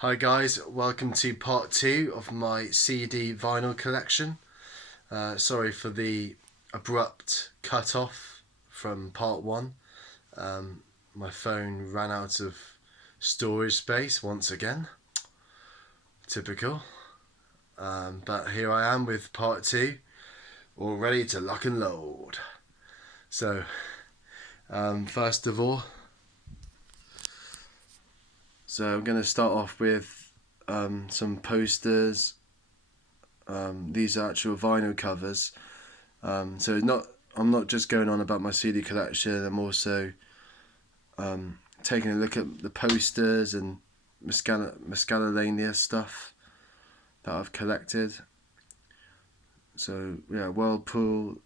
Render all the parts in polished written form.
Hi guys, welcome to part 2 of my CD vinyl collection. Sorry for the abrupt cut off from part 1. My phone ran out of storage space once again. Typical. But here I am with part 2, all ready to lock and load. So, first of all, I'm going to start off with some posters. These are actual vinyl covers. I'm not just going on about my CD collection. I'm also taking a look at the posters and Mescalania stuff that I've collected. So yeah, Whirlpool.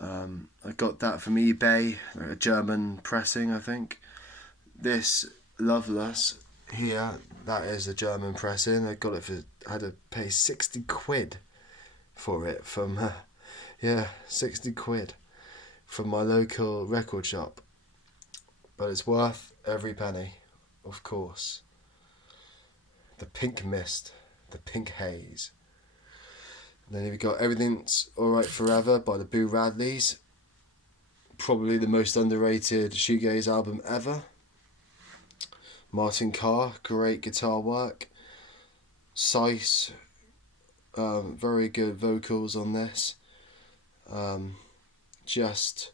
I got that from eBay, like a German pressing, I think. This Loveless here, that is a German pressing. I got it for, I had to pay 60 quid for it from 60 quid from my local record shop, but it's worth every penny, of course. The Pink Mist, the Pink Haze. And then you've got Everything's Alright Forever by the Boo Radleys, probably the most underrated shoegaze album ever. Martin Carr, great guitar work. Sice, very good vocals on this. Just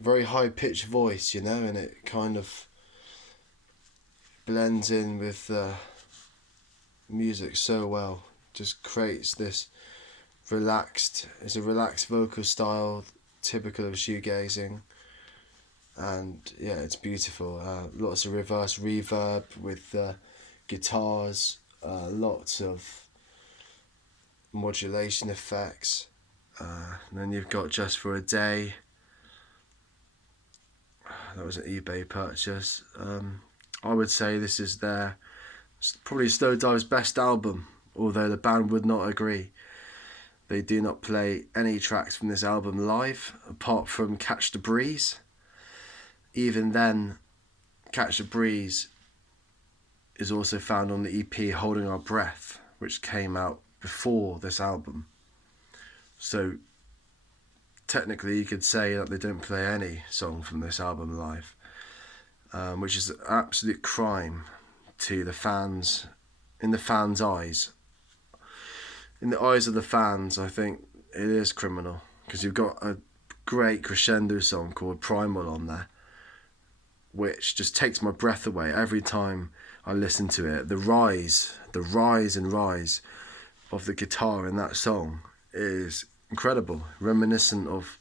very high pitched voice, and it kind of blends in with the music so well. Just creates this it's a relaxed vocal style typical of shoegazing, and yeah, it's beautiful. Lots of reverse reverb with guitars, lots of modulation effects. And then you've got Just for a Day. That was an eBay purchase. I would say this is probably Slow Dive's best album, although the band would not agree. They do not play any tracks from this album live, apart from Catch the Breeze. Even then, Catch the Breeze is also found on the EP Holding Our Breath, which came out before this album. So technically you could say that they don't play any song from this album live, which is an absolute crime to the fans, in the fans' eyes. In the eyes of the fans, I think it is criminal, because you've got a great crescendo song called Primal on there, which just takes my breath away every time I listen to it. The rise and rise of the guitar in that song is incredible, reminiscent of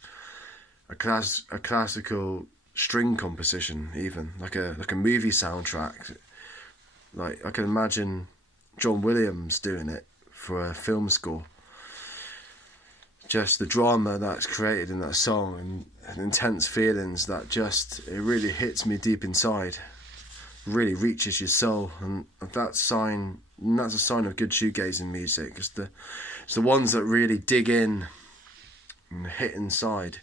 a classical string composition, even like a movie soundtrack. Like I can imagine John Williams doing it for a film score. Just the drama that's created in that song and intense feelings that it really hits me deep inside, really reaches your soul, and that's a sign of good shoegazing music. It's the ones that really dig in and hit inside,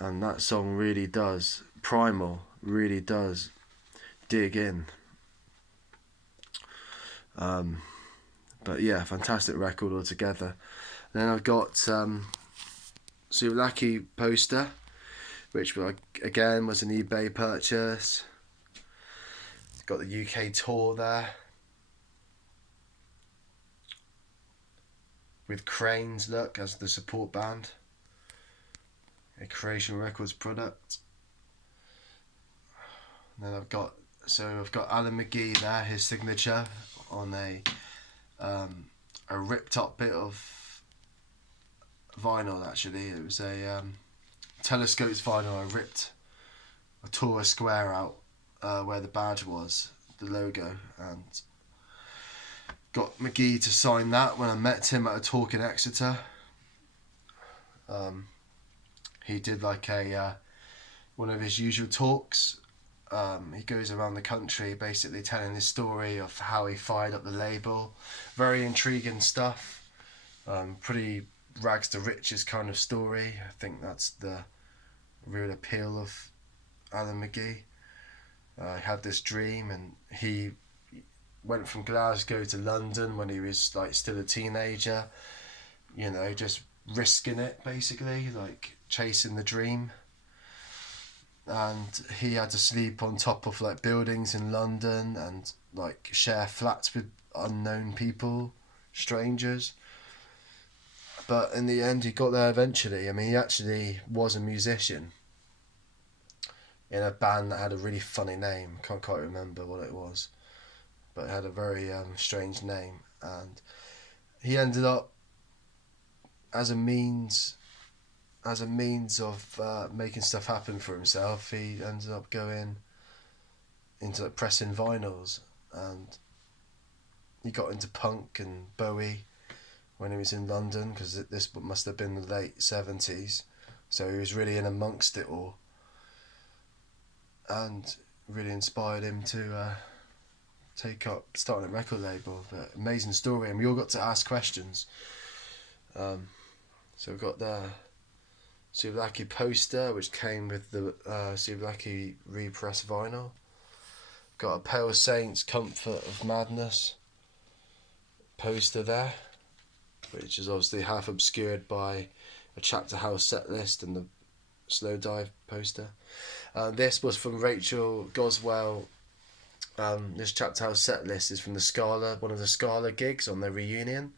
and that song really does. Primal really does dig in. But yeah, fantastic record altogether. And then I've got Souvlaki poster, which again was an eBay purchase. It's got the UK tour there, with Cranes Look as the support band, a Creation Records product. And then I've got Alan McGee there, his signature on a ripped up bit of vinyl. Actually, it was a Telescopes vinyl. I tore a square out where the badge was, the logo, and got McGee to sign that when I met him at a talk in Exeter. He did like one of his usual talks. He goes around the country basically telling his story of how he fired up the label. Very intriguing stuff. Pretty rags to riches kind of story. I think that's the real appeal of Alan McGee. He had this dream, and he went from Glasgow to London when he was like still a teenager. You know, just risking it basically, like chasing the dream. And he had to sleep on top of like buildings in London and like share flats with unknown people, strangers. But in the end, he got there eventually. I mean, he actually was a musician in a band that had a really funny name. Can't quite remember what it was, but it had a very strange name. And he ended up as a means of making stuff happen for himself. He ended up going into like pressing vinyls, and he got into punk and Bowie when he was in London, because this must have been the late 70s, so he was really in amongst it all, and really inspired him to take up starting a record label. But amazing story, and we all got to ask questions. So we've got the Shoegaze poster, which came with the Shoegaze repressed vinyl. Got a Pale Saints Comfort of Madness poster there, which is obviously half obscured by a Chapter House set list and the Slow Dive poster. This was from Rachel Goswell. This Chapter House set list is from the Scala, one of the Scala gigs on their reunion.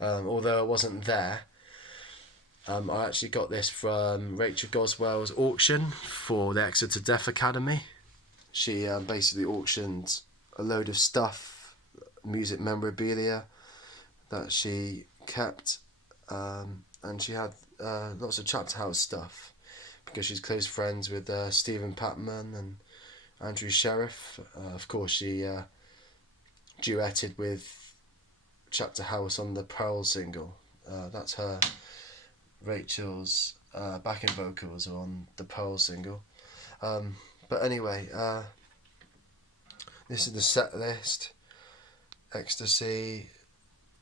Although I wasn't there, I actually got this from Rachel Goswell's auction for the Exeter Deaf Academy. She basically auctioned a load of stuff, music memorabilia that she kept, and she had lots of Chapter House stuff because she's close friends with Stephen Patman and Andrew Sheriff. Of course, she duetted with Chapter House on the Pearl single. That's her, Rachel's backing vocals are on the Pearl single. But anyway, this is the set list. Ecstasy,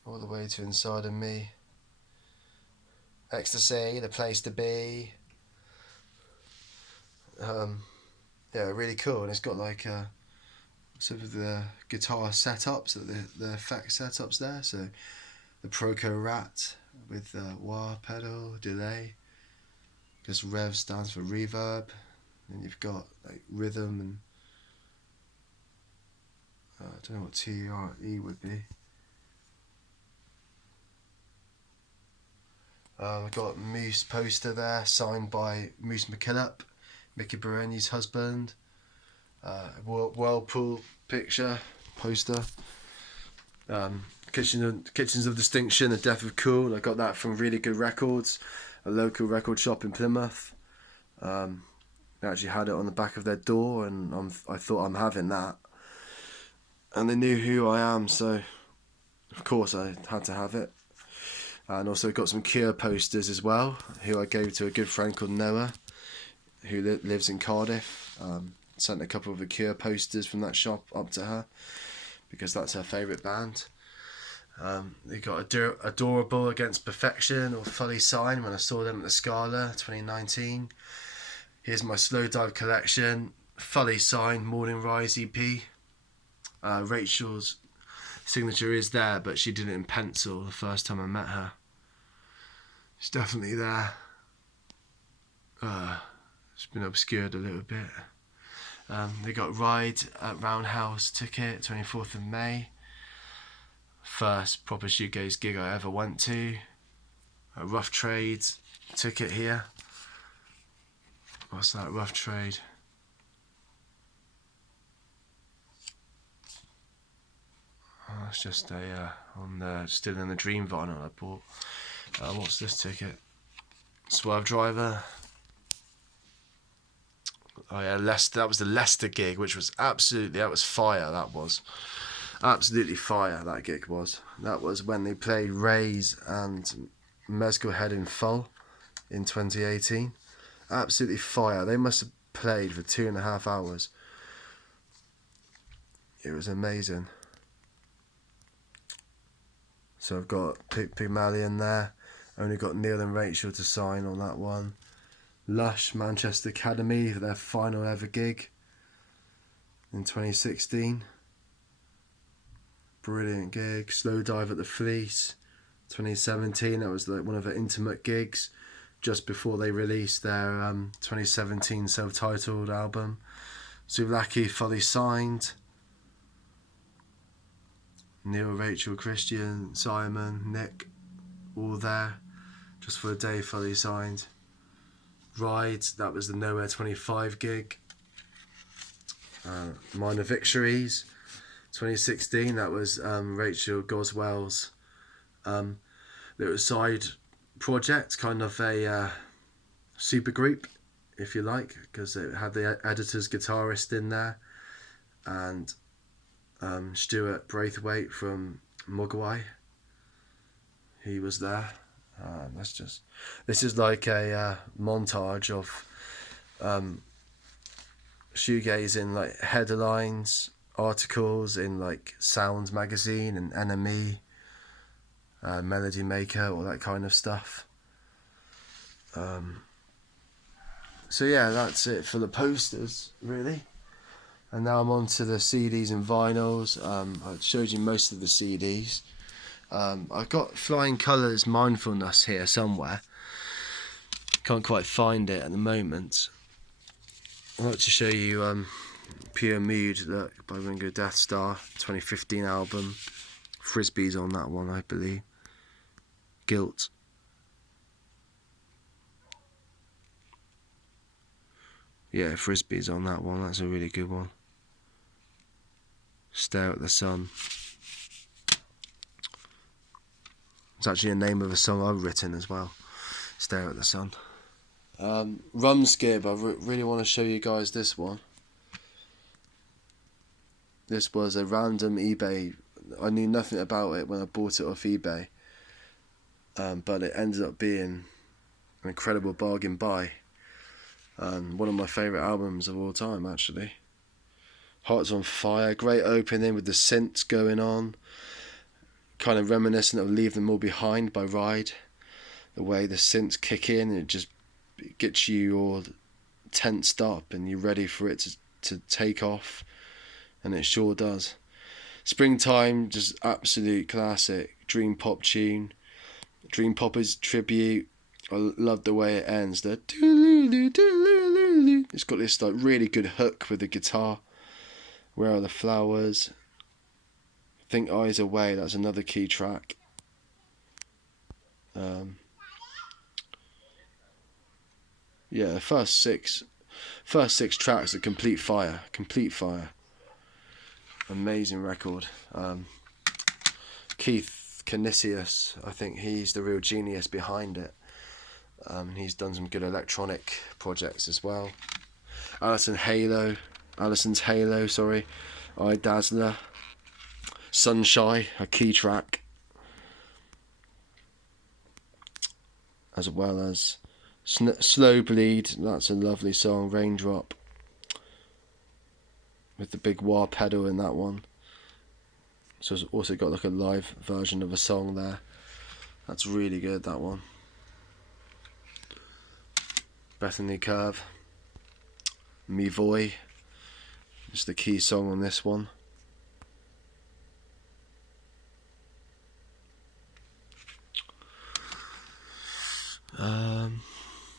all the way to Inside of Me. Ecstasy, The Place to Be. Yeah, really cool, and it's got like sort of the guitar setups, the effect setups there. So the Proco Rat with wah pedal, delay, because rev stands for reverb, and you've got like rhythm and I don't know what TRE would be. I've got Moose poster there, signed by Moose McKillop, Mickey Baroni's husband. Whirlpool picture poster. Kitchens of Distinction, The Death of Cool. I got that from Really Good Records, a local record shop in Plymouth. They actually had it on the back of their door, and I thought, I'm having that. And they knew who I am, so of course I had to have it. And also got some Cure posters as well, who I gave to a good friend called Noah, who lives in Cardiff. Sent a couple of the Cure posters from that shop up to her, because that's her favourite band. They got Adorable Against Perfection, or Fully Signed, when I saw them at the Scala 2019. Here's my Slow Dive collection, Fully Signed Morning Rise EP. Rachel's signature is there, but she did it in pencil the first time I met her. It's definitely there. It's been obscured a little bit. They got Ride at Roundhouse ticket, 24th of May. First proper shoegaze gig I ever went to. A Rough Trade ticket here. What's that, Rough Trade? Oh, it's just a on the Still in the Dream vinyl I bought. What's this ticket? Swerve Driver. Oh yeah, Leicester. That was the Leicester gig, which was that was fire. That was absolutely fire. That gig was. That was when they played Rays and Mezcal Head in full in 2018. Absolutely fire. They must have played for 2.5 hours. It was amazing. So I've got Pygmalion there. Only got Neil and Rachel to sign on that one. Lush, Manchester Academy, for their final ever gig. in 2016. Brilliant gig. Slow Dive at the Fleece, 2017. That was like one of their intimate gigs just before they released their 2017 self-titled album. Zulaki fully signed. Neil, Rachel, Christian, Simon, Nick, all there, just for a day, fully signed. Ride, that was the Nowhere 25 gig. Minor Victories, 2016, that was Rachel Goswell's little side project, kind of a super group, if you like, because it had the editor's guitarist in there, and Stuart Braithwaite from Mogwai, he was there. This is like a montage of shoegaze in like headlines, articles in like Sounds magazine and NME, Melody Maker, all that kind of stuff. So yeah, that's it for the posters, really. And now I'm on to the CDs and vinyls. I showed you most of the CDs. I've got Flying Colours Mindfulness here somewhere. Can't quite find it at the moment. I'd like to show you Pure Mood, look, by Ringo Death Star, 2015 album. Frisbee's on that one, I believe. Guilt. Yeah, Frisbee's on that one, that's a really good one. Stare at the Sun. It's actually a name of a song I've written as well. Stare at the Sun. Rumskib, I really want to show you guys this one. This was a random eBay. I knew nothing about it when I bought it off eBay. But it ended up being an incredible bargain buy. One of my favourite albums of all time, actually. Hearts on Fire, great opening with the synths going on. Kind of reminiscent of Leave Them All Behind by Ride. The way the synths kick in, it just gets you all tensed up and you're ready for it to take off. And it sure does. Springtime, just absolute classic. Dream Pop tune. Dream Popper's tribute. I love the way it ends. It's got this like really good hook with the guitar. Where Are the Flowers? Think Eyes Away, that's another key track. Yeah, the first six tracks are complete fire. Amazing record. Keith Canisius, I think he's the real genius behind it. He's done some good electronic projects as well. Alison's Halo, I Dazzler, Sunshine, a key track, as well as Slow Bleed, that's a lovely song, Raindrop, with the big wah pedal in that one. So it's also got like a live version of a song there. That's really good, that one. Bethany Curve, Me Voy, it's the key song on this one.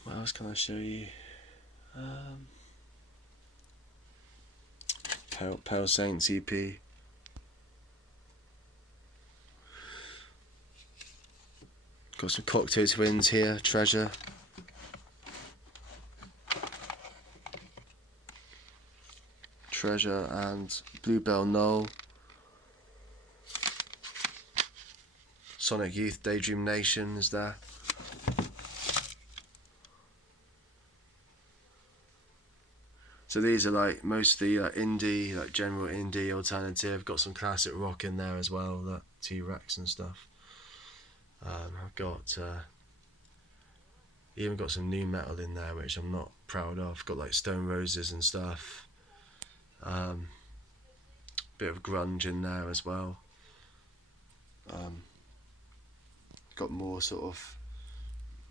What else can I show you? Pale Saints EP. Got some Cocktail Twins here, Treasure. And Bluebell Knoll. Sonic Youth, Daydream Nation is there. So these are like mostly indie, like general indie, alternative. Got some classic rock in there as well, that T-Rex and stuff. I've got even got some new metal in there, which I'm not proud of. Got like Stone Roses and stuff. Bit of grunge in there as well. Got more sort of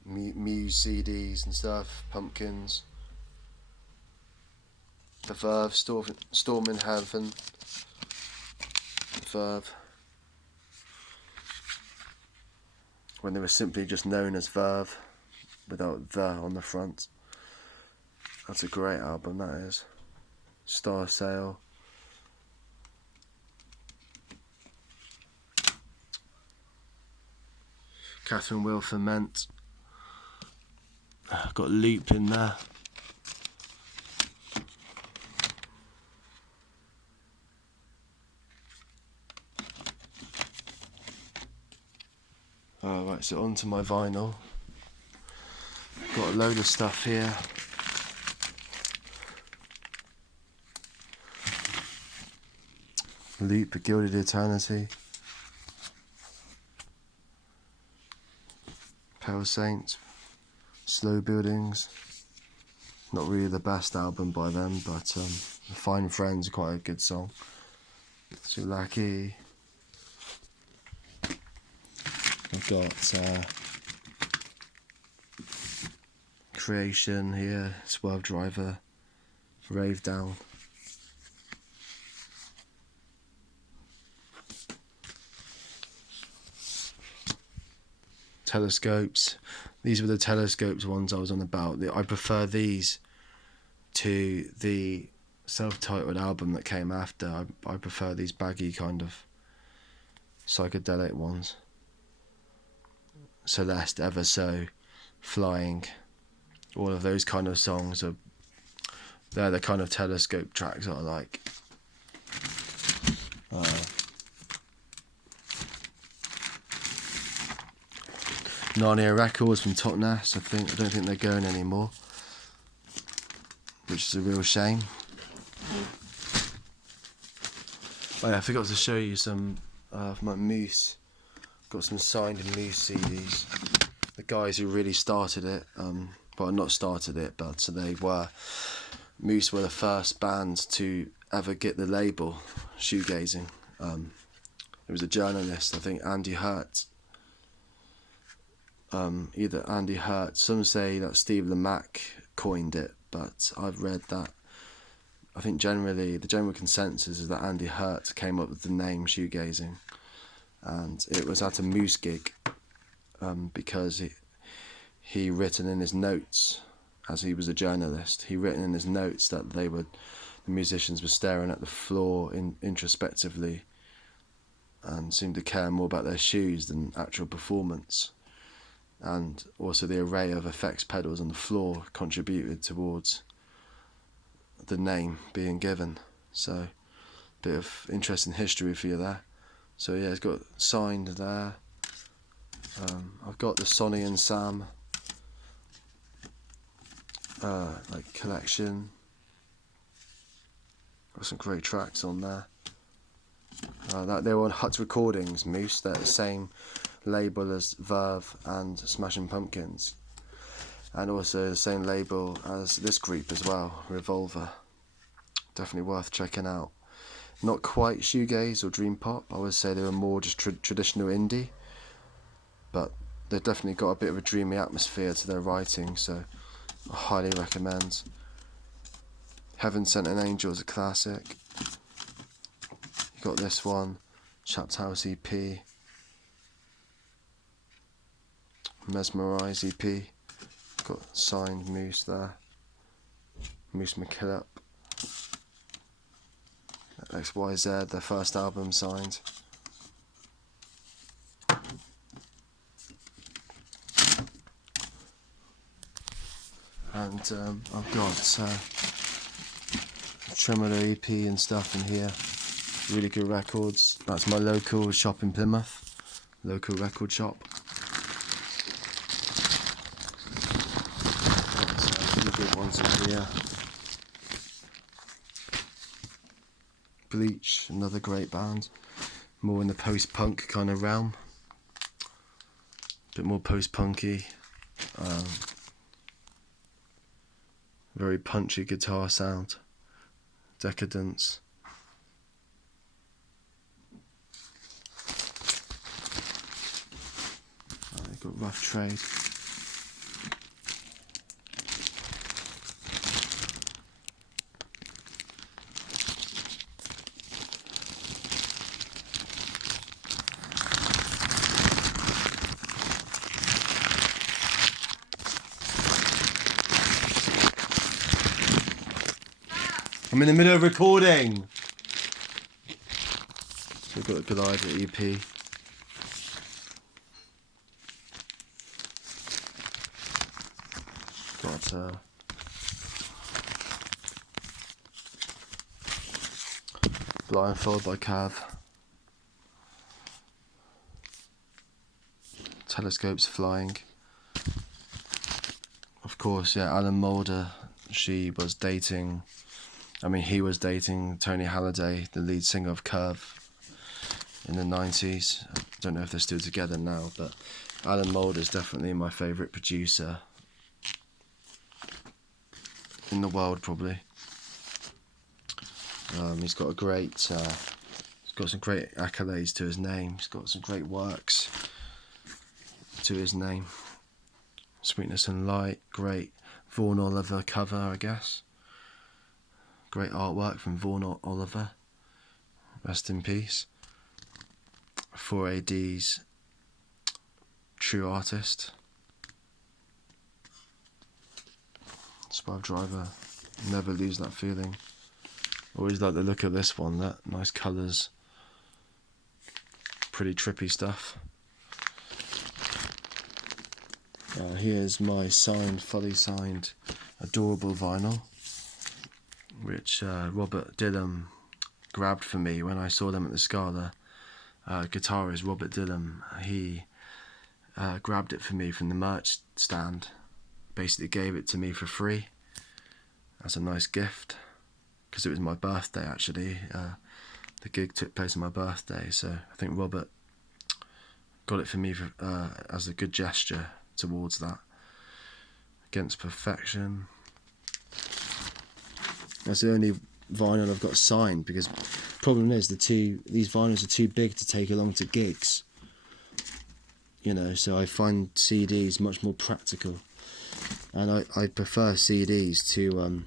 Muse CDs and stuff, Pumpkins. The Verve, Storm in Heaven. Verve. When they were simply just known as Verve, without the on the front. That's a great album, that is. Star Sail. Catherine Will Ferment. Got Loop in there. Right, so onto my vinyl. Got a load of stuff here. Loop, A Gilded Eternity. Pale Saints. Slow Buildings. Not really the best album by them, but Fine Friends, quite a good song. Sulaki. I've got Creation here, Swerve Driver, Rave Down. Telescopes. These were the Telescopes ones I was on about. I prefer these to the self-titled album that came after. I prefer these baggy kind of psychedelic ones. Celeste, Ever So, Flying, all of those kind of songs they're the kind of Telescope tracks that I like. Narnia Records from Totnes. I don't think they're going anymore, which is a real shame. Oh yeah, I forgot to show you some of my Moose. Got some signed Moose CDs. The guys who really started it, well, not started it, but Moose were the first band to ever get the label Shoegazing. It was a journalist, I think Andy Hurt. Either Andy Hurt, some say that Steve Lamacq coined it, but I've read that I think the general consensus is that Andy Hurt came up with the name Shoegazing, and it was at a Moose gig, because he written in his notes, as he was a journalist, he written in his notes that the musicians were staring at the floor introspectively and seemed to care more about their shoes than actual performance. And also the array of effects pedals on the floor contributed towards the name being given. So, bit of interesting history for you there. So yeah, it's got signed there. I've got the Sonny and Sam collection. Got some great tracks on there. They were on Hut Recordings, Moose. They're the same label as Verve and Smashing Pumpkins, and also the same label as this group as well, Revolver. Definitely worth checking out. Not quite shoegaze or dream pop. I would say they were more just traditional indie, but they've definitely got a bit of a dreamy atmosphere to their writing, so I highly recommend. Heaven Sent an Angel is a classic. You got this one, Chapped House EP, Mesmerize EP. Got signed Moose there, Moose McKillop. XYZ, their first album signed. And I've got Tremolo EP and stuff in here. Really good records. That's my local shop in Plymouth, local record shop. Got a few good ones in here. Bleach, another great band, more in the post-punk kind of realm, a bit more post-punky, very punchy guitar sound. Decadence. You've got Rough Trade. I'm in the middle of recording. So we've got a good idea EP. Got Blindfold by Cav. Telescopes Flying. Of course, yeah, Alan Moulder, he was dating Tony Halliday, the lead singer of Curve, in the 90s. I don't know if they're still together now, but Alan Moulder is definitely my favourite producer in the world, probably. He's got some great accolades to his name. He's got some great works to his name. Sweetness and Light, great Vaughan Oliver cover, I guess. Great artwork from Vaughan Oliver. Rest in peace. 4AD's True Artist. Spiral Driver, Never Lose That Feeling. Always like the look of this one, that nice colours. Pretty trippy stuff. Here's my fully signed, adorable vinyl, which Robert Dillham grabbed for me when I saw them at the Scala. Guitarist Robert Dillham, he grabbed it for me from the merch stand, basically gave it to me for free as a nice gift, because it was my birthday actually. The gig took place on my birthday, so I think Robert got it for me as a good gesture towards that. Against Perfection. That's the only vinyl I've got signed, because the problem is these vinyls are too big to take along to gigs. You know, so I find CDs much more practical, and I prefer CDs to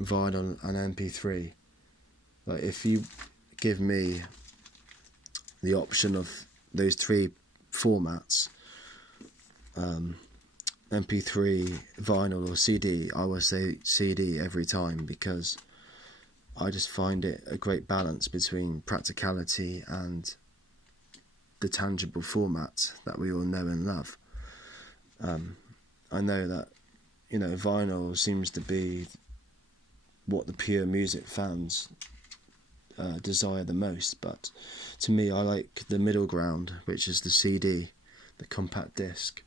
vinyl and MP3. Like, if you give me the option of those three formats, MP3, vinyl or CD, I will say CD every time, because I just find it a great balance between practicality and the tangible format that we all know and love. I know that, you know, vinyl seems to be what the pure music fans desire the most, but to me I like the middle ground, which is the CD, the compact disc,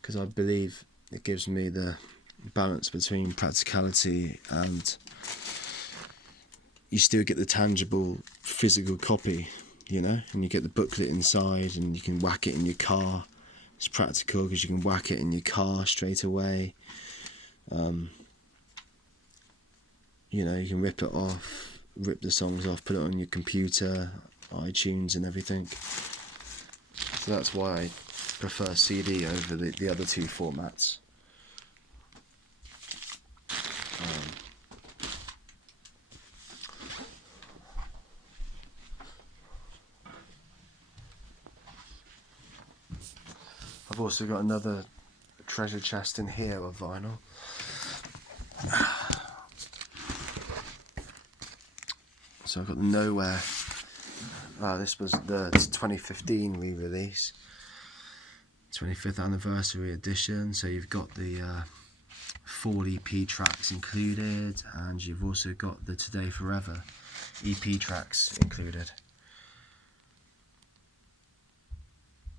because I believe it gives me the balance between practicality and you still get the tangible physical copy, you know, and you get the booklet inside and you can whack it in your car. It's practical because you can whack it in your car straight away. You know, you can rip it off, rip the songs off, put it on your computer, iTunes and everything. So that's why I prefer CD over the other two formats. I've also got another treasure chest in here of vinyl. So I've got the Nowhere. This was the 2015 re-release, 25th anniversary edition. So you've got the 4 EP tracks included, and you've also got the Today Forever EP tracks included.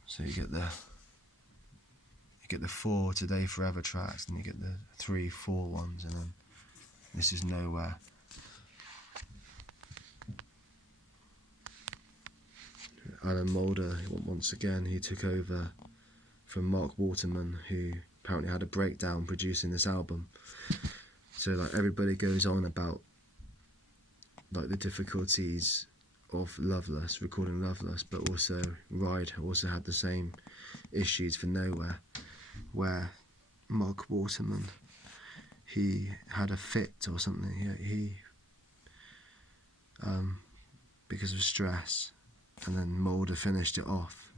So you get the 4 Today Forever tracks, and you get the 3 4 ones, and then this is Nowhere. Alan Moulder, once again, he took over from Mark Waterman, who apparently had a breakdown producing this album. So like, everybody goes on about like the difficulties of Loveless, recording Loveless, but also Ride also had the same issues for Nowhere, where Mark Waterman, he had a fit or something. He because of stress, and then Moulder finished it off.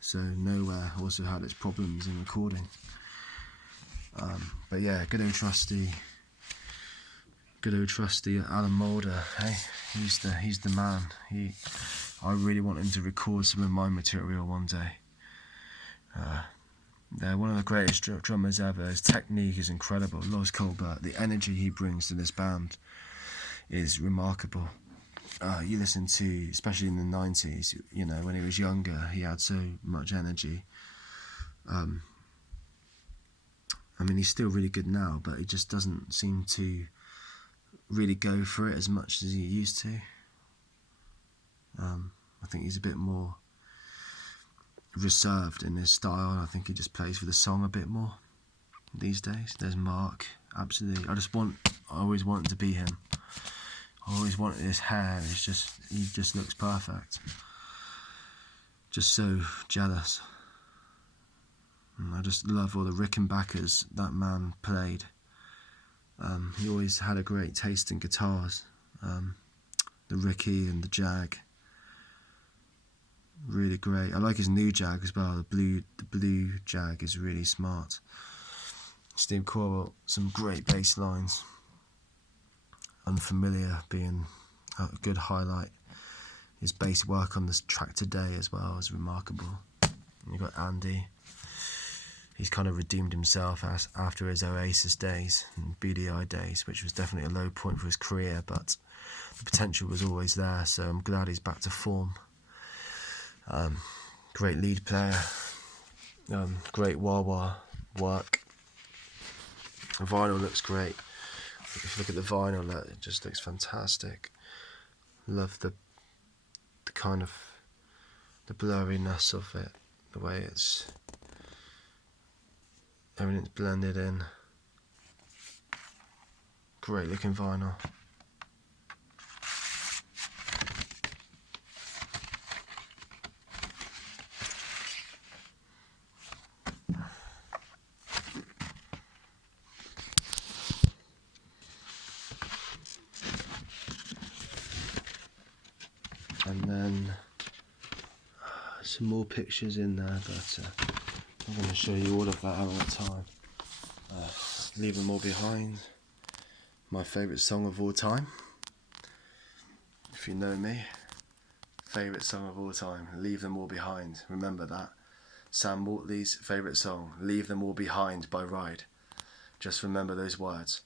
So Nowhere also had its problems in recording. But yeah, good old good old trusty Alan Moulder, hey, he's the man. I really want him to record some of my material one day. They're one of the greatest drummers ever. His technique is incredible. Loz Colbert, the energy he brings to this band is remarkable. You listen to, especially in the 90s, you know, when he was younger, he had so much energy. I mean, he's still really good now, but he just doesn't seem to really go for it as much as he used to. I think he's a bit more reserved in his style, and I think he just plays for the song a bit more these days. There's Mark, absolutely. I always wanted to be him. I always wanted his hair. He just looks perfect. Just so jealous. And I just love all the Rickenbackers that man played. He always had a great taste in guitars. The Ricky and the Jag. Really great. I like his new Jag as well. The blue Jag is really smart. Steve Corbett, some great bass lines. Unfamiliar being a good highlight. His bass work on this track today as well is remarkable. And you've got Andy. He's kind of redeemed himself after his Oasis days and BDI days, which was definitely a low point for his career, but the potential was always there, so I'm glad he's back to form. Great lead player, great wah-wah work. The vinyl looks great. If you look at the vinyl, it just looks fantastic. Love the kind of the blurriness of it, the way everything's blended in. Great looking vinyl. And then some more pictures in there, but I'm going to show you all of that at a time. Leave Them All Behind, my favourite song of all time. If you know me, favourite song of all time, Leave Them All Behind. Remember that. Sam Mortley's favourite song, Leave Them All Behind by Ride. Just remember those words.